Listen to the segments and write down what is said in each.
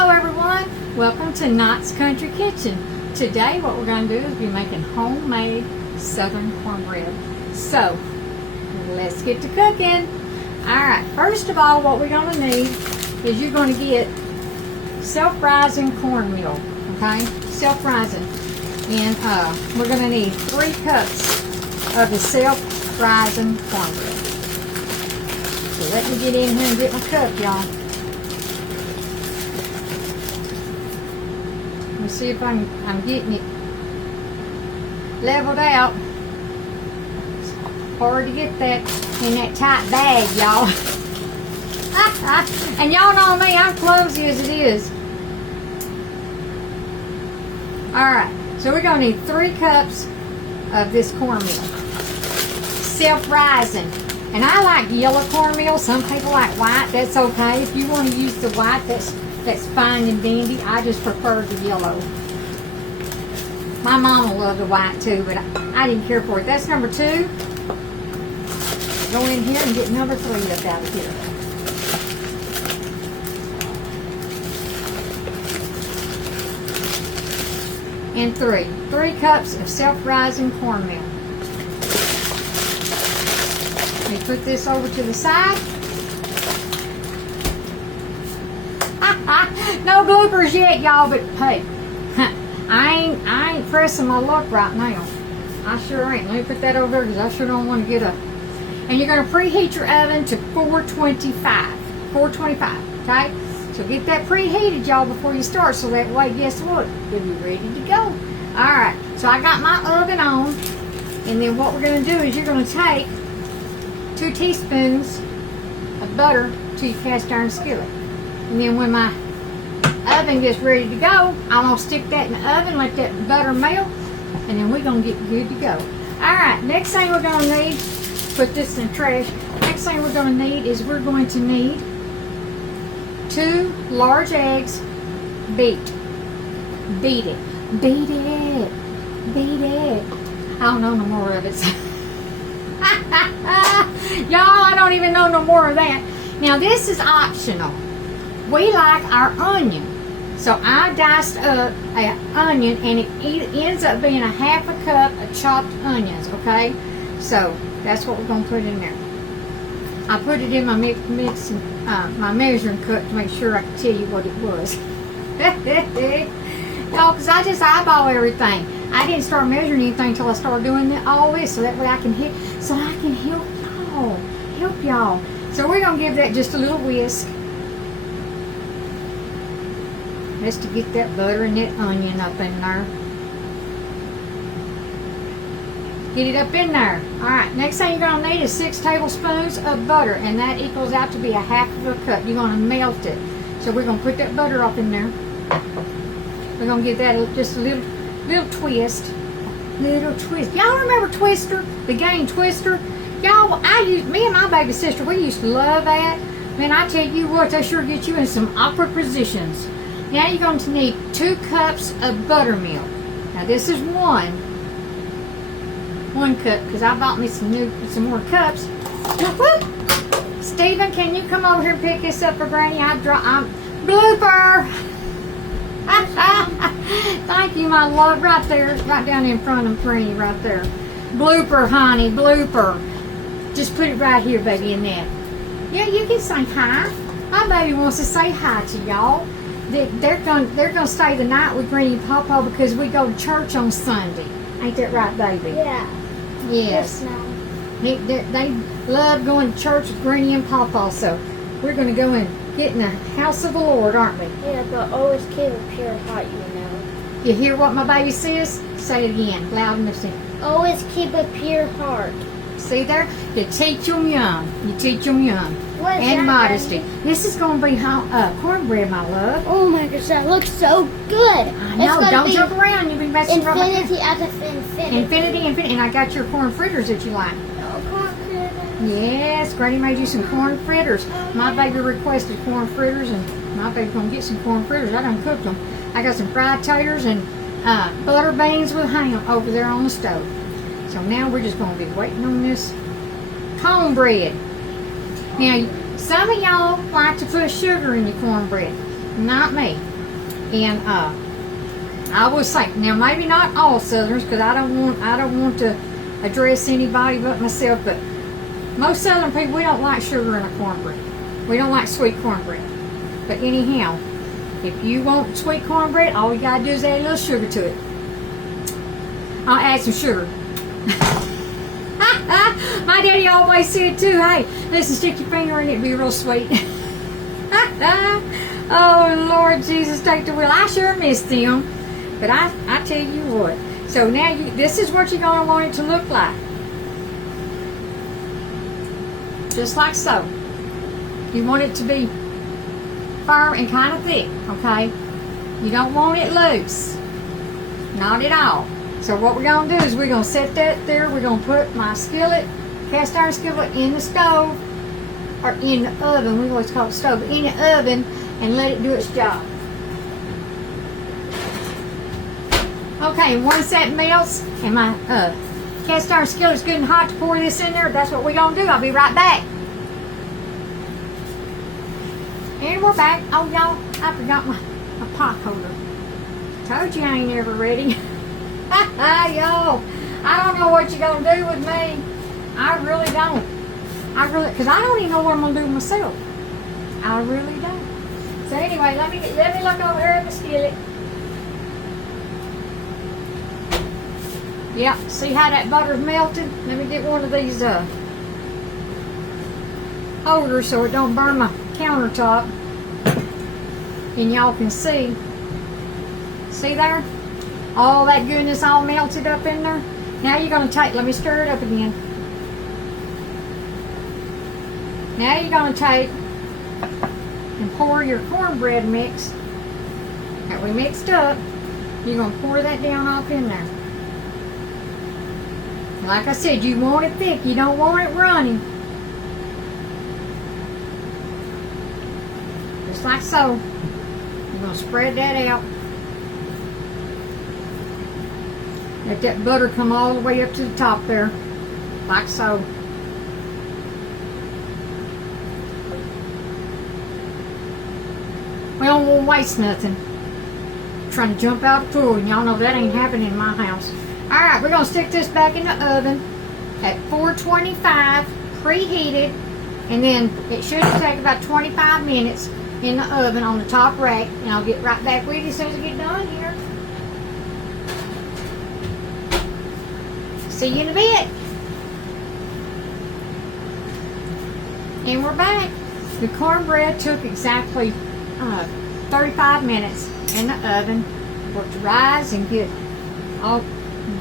Hello everyone, welcome to Knott's Country Kitchen. Today what we're going to do is be making homemade southern cornbread. So, let's get to cooking. Alright, first of all what we're going to need is you're going to get self-rising cornmeal, okay? Self-rising. And we're going to need 3 cups of the self-rising cornbread. So let me get in here and get my cup, y'all. See if I'm getting it leveled out. It's hard to get that in that tight bag, y'all. And y'all know me, I'm clumsy as it is. Alright, so we're going to need 3 cups of this cornmeal. Self-rising. And I like yellow cornmeal. Some people like white. That's okay. If you want to use the white, that's fine and dandy. I just prefer the yellow. My mama loved the white too, but I didn't care for it. That's number 2. Go in here and get number 3 up out of here. And 3 cups of self-rising cornmeal. Let me put this over to the side. No bloopers yet, y'all, but hey, I ain't pressing my luck right now. I sure ain't. Let me put that over there because I sure don't want to get up. And you're going to preheat your oven to 425. 425, okay? So get that preheated, y'all, before you start, so that way, guess what? You'll be ready to go. Alright, so I got my oven on, and then what we're going to do is you're going to take 2 teaspoons of butter to your cast iron skillet. And then when my oven gets ready to go, I'm going to stick that in the oven, let that butter melt, and then we're going to get good to go. Alright, next thing we're going to need, put this in the trash, next thing we're going to need is we're going to need 2 large eggs beat. Beat it. Beat it. Beat it. I don't know no more of it. Y'all, I don't even know no more of that. Now this is optional. We like our onion. So I diced up an onion, and it ends up being a ½ cup of chopped onions, okay? So that's what we're going to put in there. I put it in my my measuring cup to make sure I could tell you what it was. Y'all, because I just eyeball everything. I didn't start measuring anything until I started doing all this, so that way I can help y'all. So we're going to give that just a little whisk. Just to get that butter and that onion up in there. Get it up in there. Alright, next thing you're going to need is 6 tablespoons of butter, and that equals out to be a ½ cup. You're going to melt it. So we're going to put that butter up in there. We're going to give that just a little twist. Little twist. Y'all remember Twister? The game Twister? Y'all, me and my baby sister, we used to love that. Man, I tell you what, they sure get you in some awkward positions. Now you're going to need 2 cups of buttermilk. Now this is 1 cup, because I bought me some more cups. Whoop! Stephen, can you come over here and pick this up for Granny? Blooper! Thank you, my love. Right there, right down in front of Granny, right there. Blooper, honey, blooper. Just put it right here, baby, in that. Yeah, you can say hi. My baby wants to say hi to y'all. They're gonna stay the night with Granny and Pawpaw because we go to church on Sunday. Ain't that right, baby? Yeah. Yes. They love going to church with Granny and Pawpaw, so we're gonna go and get in the house of the Lord, aren't we? Yeah, but always keep a pure heart, you know. You hear what my baby says? Say it again, loud enough. Always keep a pure heart. See there? You teach them young. You teach them young. What is and that, modesty. Daddy? This is going to be cornbread, my love. Oh my gosh, that looks so good. I know. Don't jump around. You'll be messing around. Infinity out of infinity. Infinity. And I got your corn fritters that you like. Oh, corn fritters. Yes, Granny made you some corn fritters. My baby requested corn fritters, and my baby's going to get some corn fritters. I done cooked them. I got some fried taters and butter beans with ham over there on the stove. So now we're just going to be waiting on this cornbread. Now, some of y'all like to put sugar in your cornbread. Not me. And I will say, now maybe not all Southerners, because I don't want to address anybody but myself, but most Southern people, we don't like sugar in a cornbread. We don't like sweet cornbread. But anyhow, if you want sweet cornbread, all you gotta do is add a little sugar to it. I'll add some sugar. My daddy always said too, hey, listen, stick your finger in it, be real sweet. Oh, Lord Jesus, take the wheel. I sure miss them. But I tell you what. So now this is what you're going to want it to look like. Just like so. You want it to be firm and kind of thick, okay? You don't want it loose. Not at all. So what we're going to do is we're going to set that there. We're going to put my skillet, cast iron skillet, in the stove, or in the oven. We always call it stove. In the oven, and let it do its job. Okay, once that melts and my cast iron skillet's good and hot to pour this in there, that's what we're going to do. I'll be right back. And we're back. Oh, y'all, I forgot my pot holder. Told you I ain't ever ready. Y'all, I don't know what you're going to do with me. I really don't. Because I don't even know what I'm going to do myself. I really don't. So anyway, let me look over here at the skillet. Yep, see how that butter's melted? Let me get one of these holders so it don't burn my countertop. And y'all can see. See there? All that goodness all melted up in there. Now you're going to take, let me stir it up again. Now you're going to take and pour your cornbread mix that we mixed up. You're going to pour that down off in there. Like I said, you want it thick. You don't want it runny. Just like so. You're going to spread that out. Let that butter come all the way up to the top there. Like so. We don't want to waste nothing. Trying to jump out the pool, and y'all know that ain't happening in my house. Alright, we're going to stick this back in the oven at 425, preheated, and then it should take about 25 minutes in the oven on the top rack, and I'll get right back with you as soon as I get done here. See you in a bit. And we're back. The cornbread took exactly 35 minutes in the oven for it to rise and get all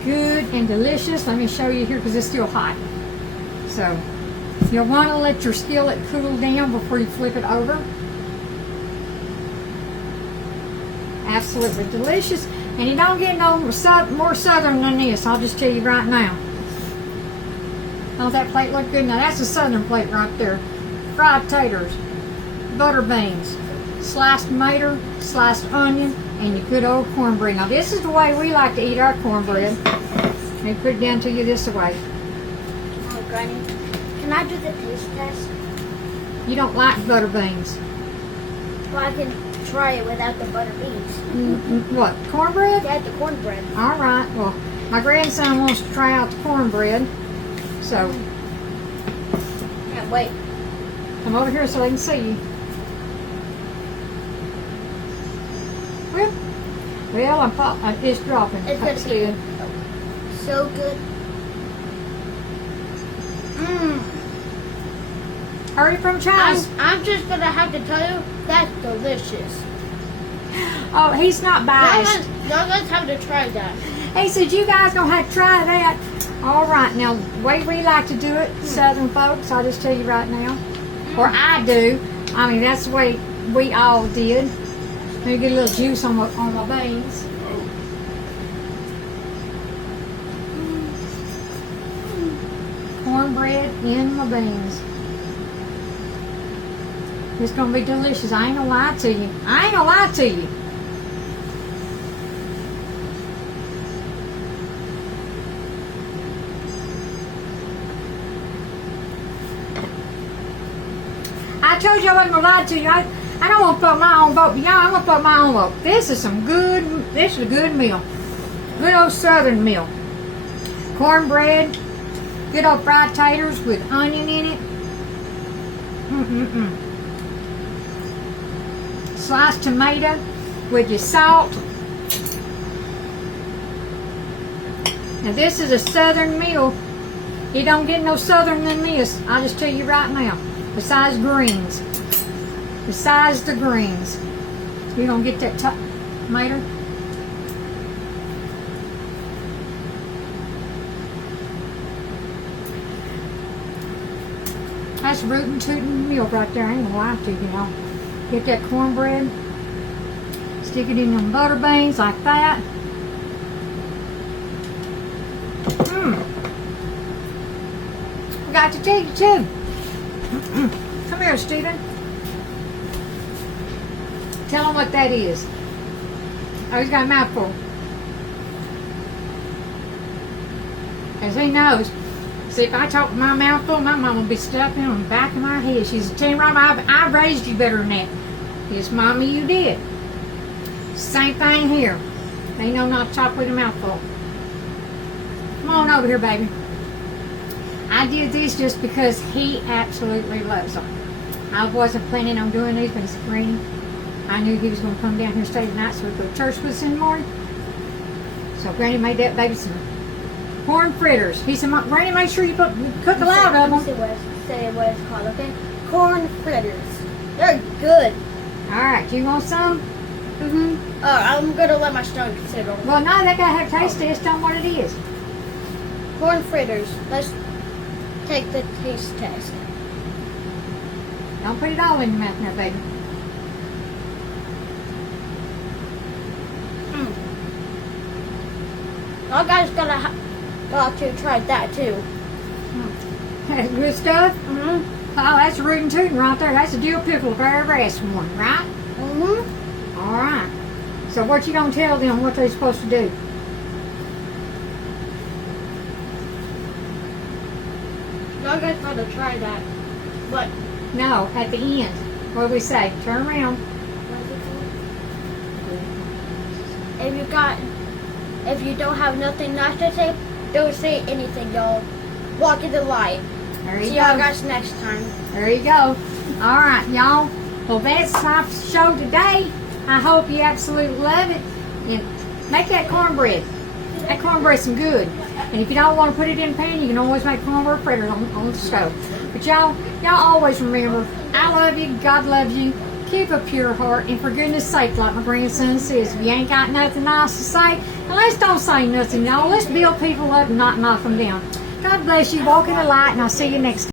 good and delicious. Let me show you here because it's still hot. So you'll want to let your skillet cool down before you flip it over. Absolutely delicious. And you don't get no more southern than this, I'll just tell you right now. Don't that plate look good? Now that's a southern plate right there. Fried taters, butter beans, sliced tomato, sliced onion, and your good old cornbread. Now this is the way we like to eat our cornbread. Let me put it down to you this way. Oh, Granny, can I do the taste test? You don't like butter beans. Well, I can try it without the butter beans. What, cornbread? Yeah, the cornbread. All right, well, my grandson wants to try out the cornbread, so Can't wait. come over here so they can see you. Well, it's dropping. It's That's gonna be good. so good. Hurry from China's. I'm just gonna have to tell you, that's delicious. Oh, he's not biased. Y'all guys have to try that. He said, you guys gonna have to try that. All right, now, the way we like to do it, Southern folks, I'll just tell you right now. Or I do. I mean, that's the way we all did. Let me get a little juice on my beans. Cornbread in my beans. It's gonna be delicious. I ain't gonna lie to you. I ain't gonna lie to you. I told you I wasn't gonna lie to you. I don't want to put my own vote, but y'all, I'm going to put my own vote. This is a good meal. Good old Southern meal. Cornbread, good old fried taters with onion in it. Sliced tomato with your salt. Now this is a Southern meal. You don't get no Southern than this. I'll just tell you right now. Besides greens. Besides the greens. You don't get that tomato. That's rootin' tootin' meal right there. I ain't gonna lie to you, y'all. Get that cornbread. Stick it in them butter beans like that. Got to take you too. Come here, Stephen. Tell him what that is. Oh, he's got a mouthful. As he knows. See, if I talk with my mouth full, my mom will be stuck in the back of my head. She's telling me, Mama, I raised you better than that. Yes, Mommy, you did. Same thing here. They know not to talk with a mouth full. Come on over here, baby. I did these just because he absolutely loves them. I wasn't planning on doing these, but it's green. I knew he was going to come down here and stay the night, so we'd go to church with us in the morning. So Granny made that baby some corn fritters. He said, Granny, make sure you cook a lot of them. Say what it's called, okay? Corn fritters. They're good. All right, you want some? I'm going to let my stomach sit on. Well, no, they got to have taste test on what it is. Corn fritters. Let's take the taste test. Don't put it all in your mouth now, baby. Y'all guys got to try that too. That's good stuff? Oh, that's rootin' tootin' right there. That's a dill pickle if I ever asked for one, right? All right. So what you gonna tell them what they're supposed to do? Y'all guys got to try that. But No, at the end. What do we say? Turn around. if you don't have nothing nice to say, don't say anything, y'all. Walk in the light. There you See go. y'all guys next time. There you go. All right, y'all. Well, that's our show today. I hope you absolutely love it. And make that cornbread. That cornbread's some good. And if you don't want to put it in a pan, you can always make cornbread fritters on the stove. But y'all always remember, I love you. God loves you. Keep a pure heart. And for goodness sake, like my grandson says, if you ain't got nothing nice to say, and let's don't say nothing, y'all. Let's build people up and not knock them down. God bless you. Walk in the light, and I'll see you next time.